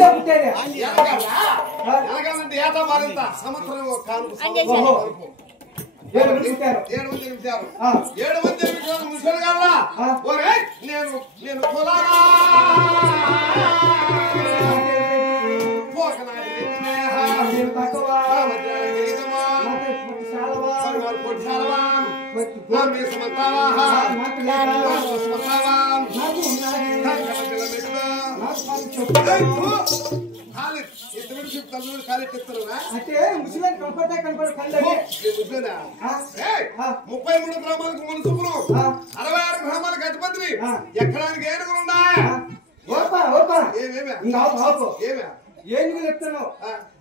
ఎలాగంటే ఏటా మరింత సంవత్సరం కానుక 7 మంది ఉంటారు. 7 మంది నిమిషాలు 7 మంది నిమిషాలు ముసలి గల్లా ఒరే నేను కులానా పోకనాడి నేను తక్కువ అంటే ముసలి కనపడే 33 గ్రామాలకు మనసుపురం 66 గ్రామాలకు అధిపతిని ఎక్కడానికి ఏనుగులున్నా ఏనుగు చెప్తున్నావు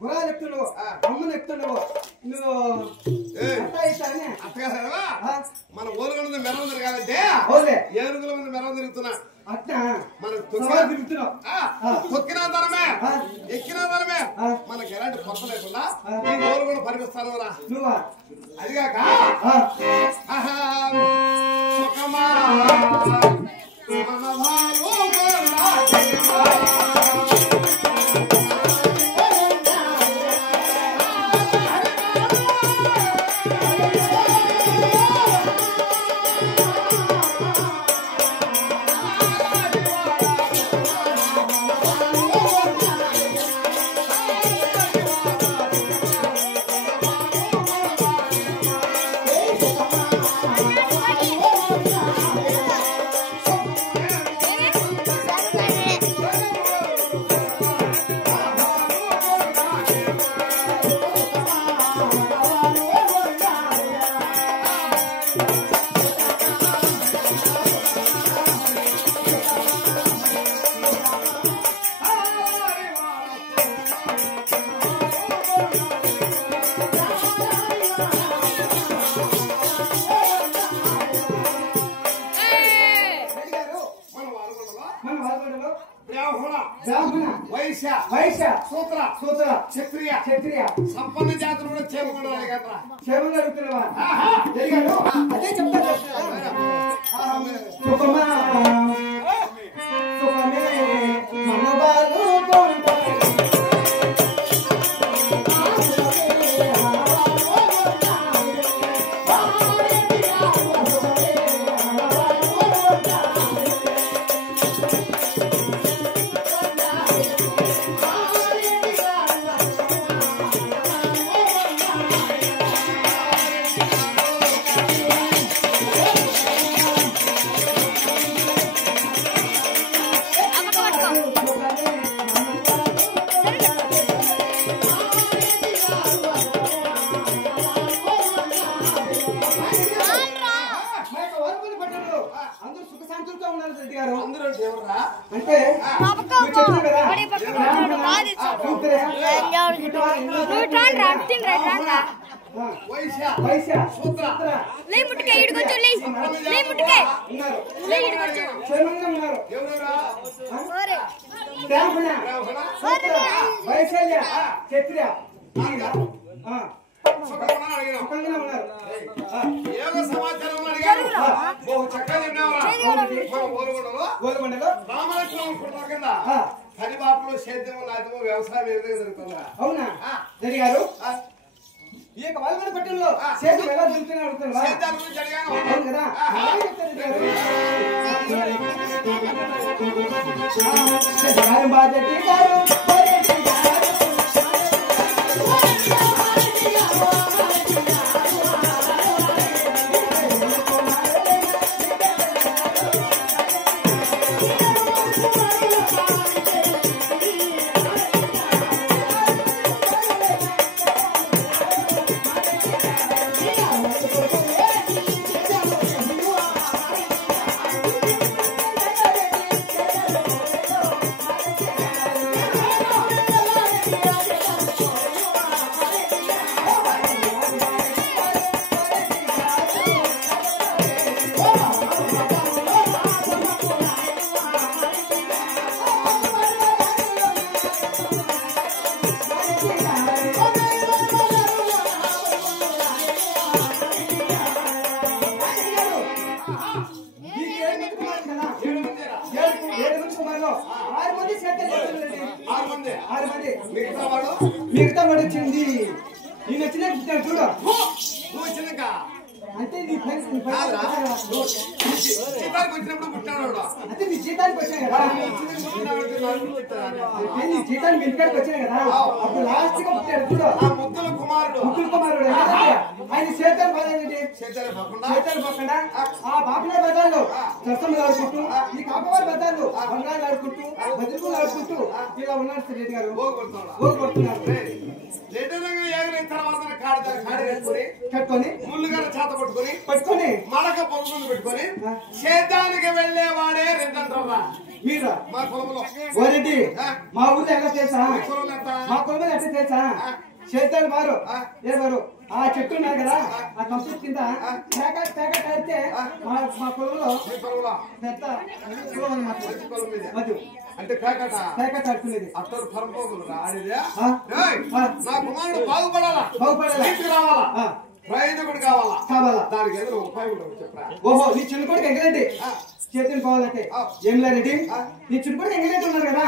గుర్రాలు చెప్తున్నావు అమ్మను చెప్తున్నావు నువ్వు అట్టగా మన ఓలుగుల మీద మెరవ తిరగాలంటే ఏనుగుల మీద మెరవ తిరుగుతున్నా మన తొక్కిన తరమే ఎక్కిన తరమే మనకి ఎలాంటి కొత్త లేకుండా ఈ ఓలుగులు పరిపిస్తాను నువ్వా అదిగాక సుఖమా వైశ్య సూత్ర క్షత్రియ సంపన్న జాతులు కూడా చేపకుండా అడుగుతున్నావా అదే చెప్తాను అంటే హరిబాపులో సేద్యము నాట్యము వ్యవసాయం ఏ విధంగా జరుగుతుందా? అవునా జరిగారు ఈ యొక్క వాల్మీకి పట్టణంలో సేద్యం ఎలా జరుగుతుందని అడుగుతున్నా అవును కదా 6 మంది. మిగతా వాడు వచ్చింది. నేను వచ్చిన చూడు. నువ్వు వచ్చినాక అంటే నీ ఫ్రెండ్స్ జీతానికి వచ్చినప్పుడు పుట్టాడు. అంటే నీ జీతానికి వచ్చాయి కదా, నీ జీతానికి ఇంటికాడికి వచ్చాయి కదా, అప్పుడు లాస్ట్ గా పుట్టాడు చూడు. ముద్దుల కుమారుడు ఆయన చేతాలు పదండి, చేతాలు పక్కన ఆ బాపిన బదాలు సరసములు ఆడుకుంటూ, ఈ కాపవారి బదాలు బంగారు ఆడుకుంటూ, బతుకులు ఆడుకుంటూ ఇలా ఉన్నారు రెడ్డి గారు. కొడుతున్నారు కట్టుకొని ముళ్ళుగారు మడక పొంగులు పెట్టుకొని సేద్యానికి వెళ్ళేవాడే రెండంటారా మీరా? మా కులంలో ఓరెడ్డి మా ఊర్లో ఎలా తెలుసా? మా కులంలో ఎట్లా తెలుసా? సేద్యాలు మారు ఆ చెట్టు ఉన్నారు కదా, ఆ కంపు కింద ప్యాకెట్ అయితే మా పొలంలో పెద్ద మధు అంటే ప్యాకెట్ ఆడుకునేది. అతడు పరమపోగులు ఆడిదే నా కుమారుడు బాగుపడాలా రావాలా ప్రయోజకుడు కావాలా దానికి ఏదో ఉపాయం చెప్పరా? ఓహో నీ చిన్న కొడుకు ఎంగరెడ్డి చేతులు పోవాలంటే ఏం లేరెడ్డి, నీ చిన్న కొడుకు ఎంగరెడ్డి ఉన్నారు కదా,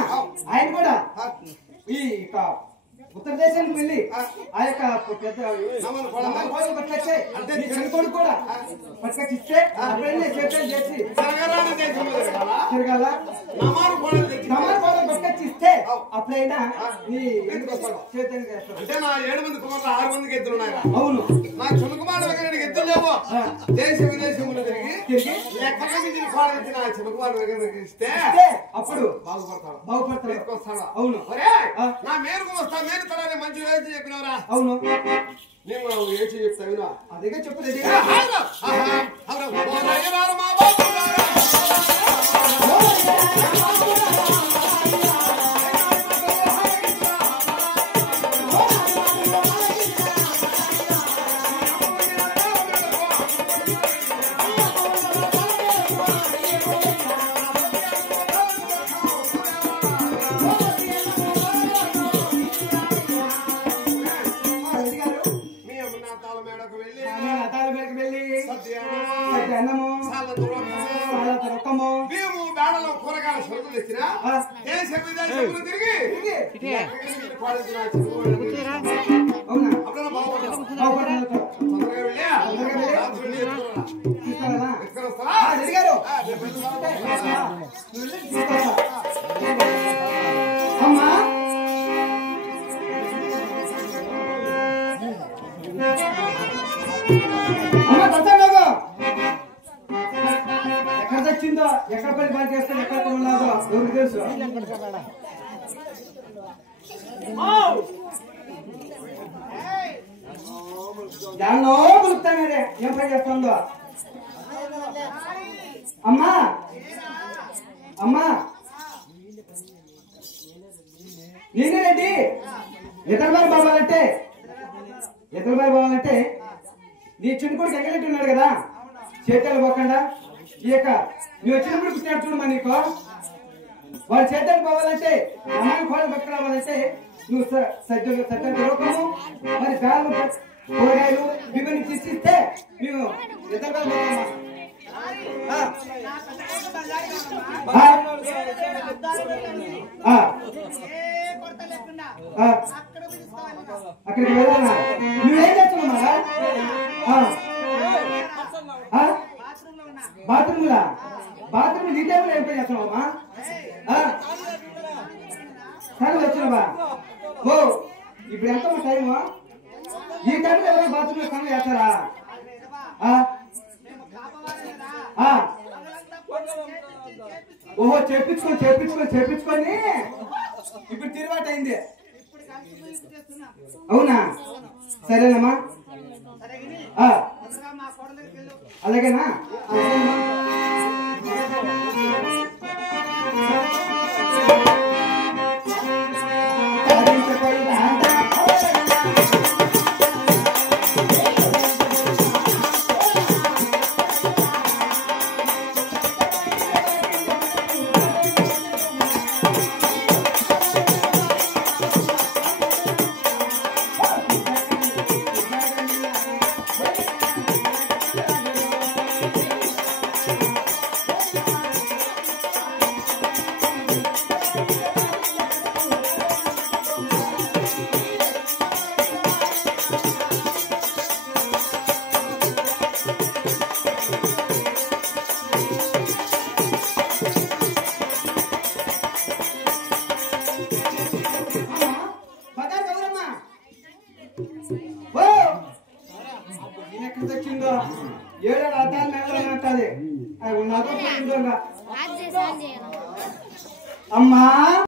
ఆయన కూడా ఈ ఉత్తరదేశానికి వెళ్ళి ఆ యొక్క పెద్ద పట్టుకొచ్చాయి అంటే చిన్న కొడుకు కూడా పట్టుకొచ్చిస్తే అప్పుడైనా చేతులు చేసి తిరగాల పట్టుకొచ్చిస్తే అప్పుడైనా నీ చేతులు చేస్తాడు. అంటే నా 7 మంది కుమారులు 6 మందికి ఎద్దులు ఉన్నాయి. అవును, నా చిన్న కుమారుడు దగ్గర ఎద్దులు లేవు. దేశ విదేశంలో తిరిగి లెక్కగా మించిన కోడలిచ్చి నా చిన్న కుమారుడు దగ్గర ఇస్తే అప్పుడు బాగుపడతాడు. అవును, నా మేరకు వస్తా మేరు తరాన్ని మంచి వేసి చెప్పినవరా? అవును, నేను ఏచి చెప్తావినా అదేగా చెప్పలేదు. మేము బేడలో కూరగాయల సరుకులు తెచ్చినా దేశ విదేశంలో తిరిగి అప్పుడు బాగుపడతాం. అమ్మా ఎక్కడ తెచ్చిందో, ఎక్కడ పని బాగా చేస్తాను, ఎక్కడ ఉన్నాదో ఎవరికి తెలుసు. దాన్నో పిలుపుతానే ఏం పని చేస్తుందో. అమ్మా అమ్మా నేనేనండి ఎదరబారి బావాలంటే నీ చిన్న కొడుకు ఎంగలెట్టి ఉన్నాడు కదా, చేతాలు పోకుండా ఈ యొక్క నువ్వు వచ్చినప్పుడు పుట్టినాడు చూడమ్మా, నీకు వాడు చేతాలు పోవాలంటే అమ్మాయి కోడలు పట్టుకురావాలంటే నువ్వు సజ్జలు రూపము మరి బ్యాలు కూరగాయలు ఇవన్నీ తీసిస్తే మేము ఎదరబారి అక్కడికి వెళ్ళాలా? నువ్వేం చేస్తున్నావా? బాత్రూమ్ ఈ టైంలో ఏం పని చేస్తున్నావమ్మా? సరే వచ్చినావా? ఓ ఇప్పుడు ఎంత టైము? ఈ టైంలో ఎవరైనా బాత్రూమ్ పనులు చేస్తారా? ఓహో చేపించుకొని ఇప్పుడు తిరువాటు అయింది. అవునా? సరేనమ్మా, అలాగేనా? వచ్చిందో ఏడో రథాలు మెల్లనట్టది అది నాకు అమ్మా